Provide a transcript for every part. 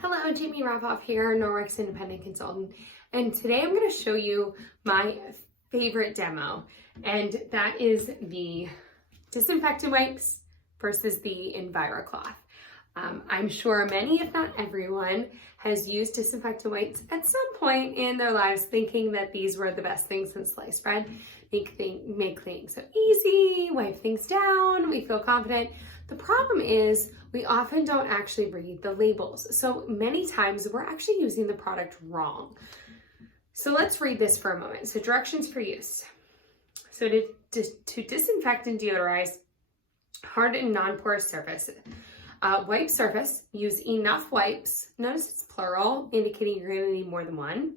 Hello, Jamie Rapoff here, Norwex independent consultant, and today I'm going to show you my favorite demo, and that is the disinfectant wipes versus the Enviro Cloth. I'm sure many, if not everyone, has used disinfectant wipes at some point in their lives thinking that these were the best things since sliced bread. Make things so easy, wipe things down, we feel confident. The problem is we often don't actually read the labels. So many times we're actually using the product wrong. So let's read this for a moment. So directions for use. So to disinfect and deodorize hard and non-porous surface, wipe surface, use enough wipes. Notice it's plural, indicating you're going to need more than one.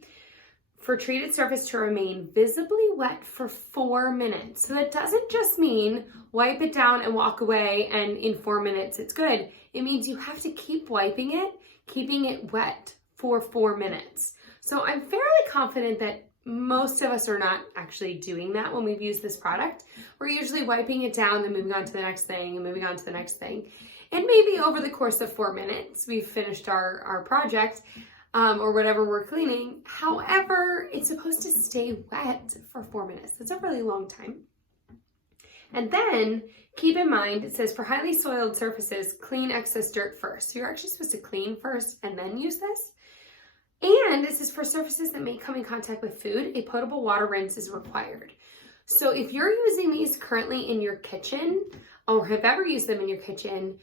For treated surface to remain visibly wet for 4 minutes. So that doesn't just mean wipe it down and walk away and in 4 minutes it's good. It means you have to keep wiping it, keeping it wet for 4 minutes. So I'm fairly confident that most of us are not actually doing that when we've used this product. We're usually wiping it down, then moving on to the next thing and moving on to the next thing. And maybe over the course of 4 minutes, we've finished our project or whatever we're cleaning. However, it's supposed to stay wet for 4 minutes. That's a really long time. And then keep in mind, it says for highly soiled surfaces, clean excess dirt first. So you're actually supposed to clean first and then use this. And this is for surfaces that may come in contact with food, a potable water rinse is required. So if you're using these currently in your kitchen or have ever used them in your kitchen,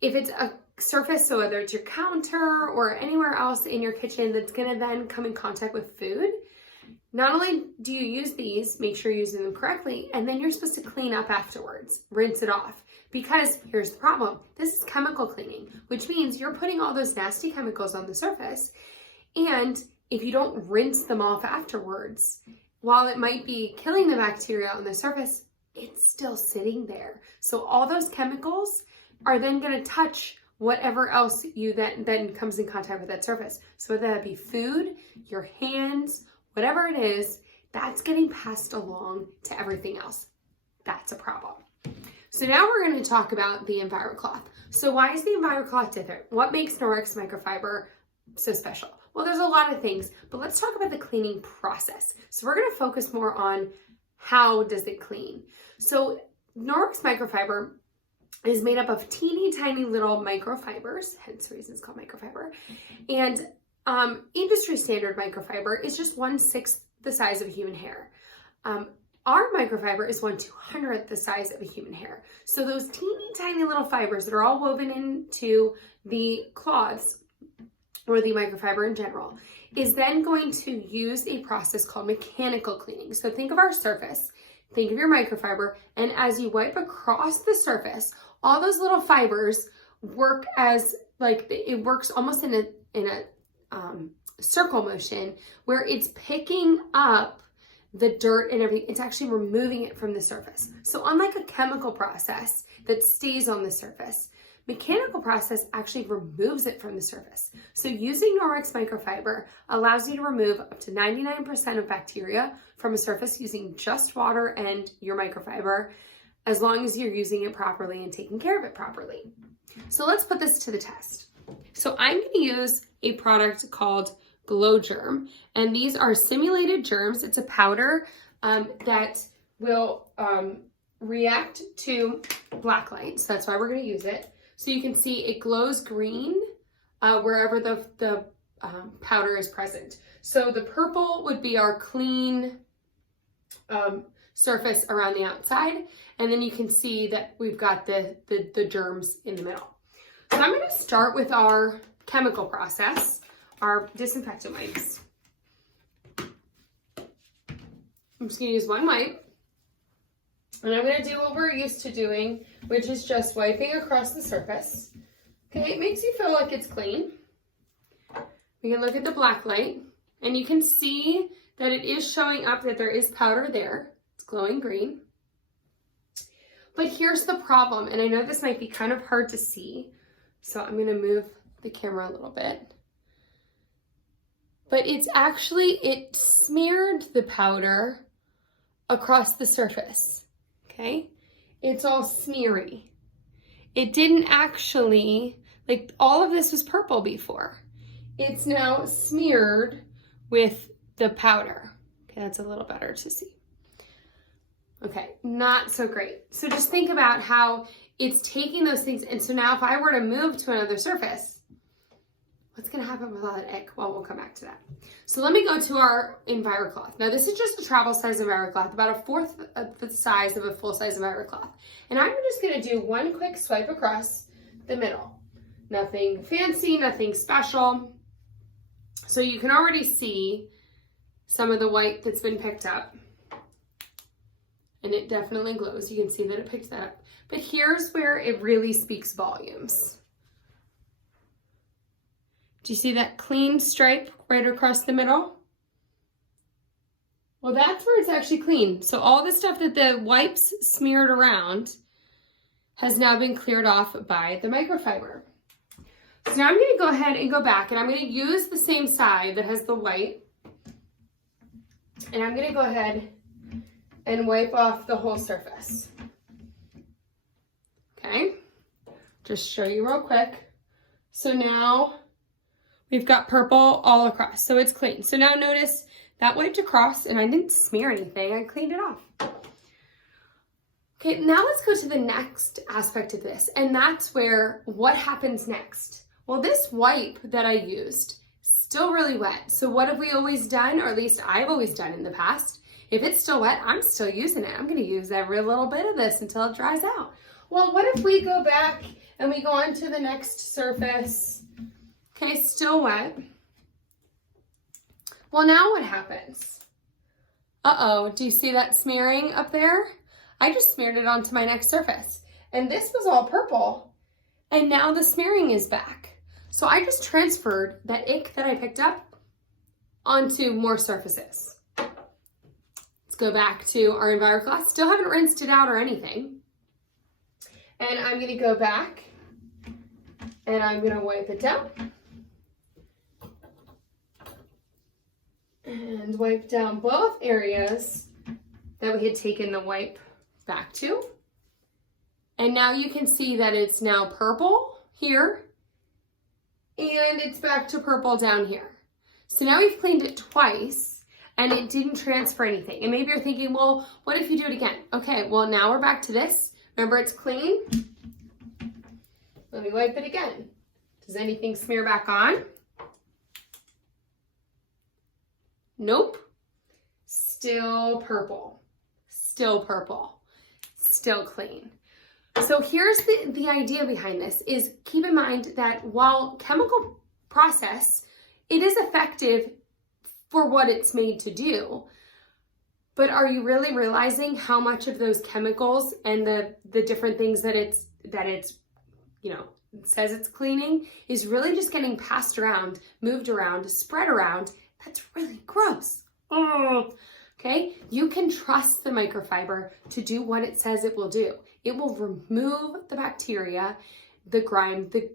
if it's a surface, so whether it's your counter or anywhere else in your kitchen that's gonna then come in contact with food, not only do you use these, make sure you're using them correctly, and then you're supposed to clean up afterwards, rinse it off. Because here's the problem, this is chemical cleaning, which means you're putting all those nasty chemicals on the surface, and if you don't rinse them off afterwards, while it might be killing the bacteria on the surface, it's still sitting there. So all those chemicals are then gonna touch whatever else you then comes in contact with that surface. So whether that be food, your hands, whatever it is, that's getting passed along to everything else. That's a problem. So now we're going to talk about the Enviro Cloth. So why is the Enviro Cloth different? What makes Norwex microfiber so special? Well, there's a lot of things, but let's talk about the cleaning process. So we're going to focus more on how does it clean. So Norwex microfiber is made up of teeny tiny little microfibers, hence the reason it's called microfiber. And industry standard microfiber is just 1/6 the size of a human hair. Our microfiber is 1/200th the size of a human hair. So those teeny tiny little fibers that are all woven into the cloths or the microfiber in general is then going to use a process called mechanical cleaning. So think of our surface, think of your microfiber, and as you wipe across the surface, all those little fibers work as it works almost in a circle motion where it's picking up the dirt and everything. It's actually removing it from the surface. So unlike a chemical process that stays on the surface, mechanical process actually removes it from the surface. So using Norwex microfiber allows you to remove up to 99% of bacteria from a surface using just water and your microfiber, as long as you're using it properly and taking care of it properly. So let's put this to the test. So I'm going to use a product called Glow Germ, and these are simulated germs. It's a powder that will react to black light, so that's why we're going to use it. So you can see it glows green wherever the powder is present. So the purple would be our clean surface around the outside, and then you can see that we've got the germs in the middle. So I'm going to start with our chemical process, our disinfectant wipes. I'm just going to use one wipe, and I'm going to do what we're used to doing, which is just wiping across the surface. Okay, it makes you feel like it's clean. We can look at the black light, and you can see that it is showing up that there is powder there. It's glowing green. But here's the problem, and I know this might be kind of hard to see, so I'm going to move the camera a little bit. But it smeared the powder across the surface, okay? It's all smeary. It didn't actually Like all of this was purple before. It's now smeared with the powder. Okay, that's a little better to see. Okay, not so great. So just think about how it's taking those things, and so now if I were to move to another surface, what's gonna happen with all that ick? Well, we'll come back to that. So let me go to our Enviro Cloth. Now this is just a travel size Enviro Cloth, about 1/4 of the size of a full size Enviro Cloth. And I'm just gonna do one quick swipe across the middle. Nothing fancy, nothing special. So you can already see some of the white that's been picked up. And it definitely glows. You can see that it picks that up. But here's where it really speaks volumes. Do you see that clean stripe right across the middle? Well, that's where it's actually clean. So all the stuff that the wipes smeared around has now been cleared off by the microfiber. So now I'm gonna go ahead and go back, and I'm gonna use the same side that has the white. And I'm gonna go ahead and wipe off the whole surface. Okay, just show you real quick. So now we've got purple all across, so it's clean. So now notice that wiped across and I didn't smear anything, I cleaned it off. Okay, now let's go to the next aspect of this, and that's where what happens next. Well, this wipe that I used, still really wet. So what have we always done, or at least I've always done in the past? If it's still wet, I'm still using it. I'm gonna use every little bit of this until it dries out. Well, what if we go back and we go on to the next surface? Okay, still wet. Well, now what happens? Uh-oh, do you see that smearing up there? I just smeared it onto my next surface. And this was all purple, and now the smearing is back. So I just transferred that ick that I picked up onto more surfaces. Let's go back to our Enviro Cloth. Still haven't rinsed it out or anything. And I'm gonna go back and I'm gonna wipe it down. And wipe down both areas that we had taken the wipe back to. And now you can see that it's now purple here, and it's back to purple down here. So now we've cleaned it twice and it didn't transfer anything. And maybe you're thinking, well, what if you do it again? Okay, well now we're back to this. Remember, it's clean. Let me wipe it again. Does anything smear back on? Nope. Still purple. Still purple. Still clean. So here's the idea behind this is keep in mind that while chemical process, it is effective for what it's made to do. But are you really realizing how much of those chemicals and the different things that it's you know, says it's cleaning is really just getting passed around, moved around, spread around? That's really gross. Okay, you can trust the microfiber to do what it says it will do. It will remove the bacteria, the grime, the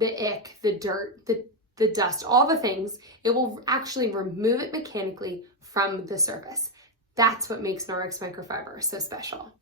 ick, the dirt, the dust, all the things. It will actually remove it mechanically from the surface. That's what makes Norwex microfiber so special.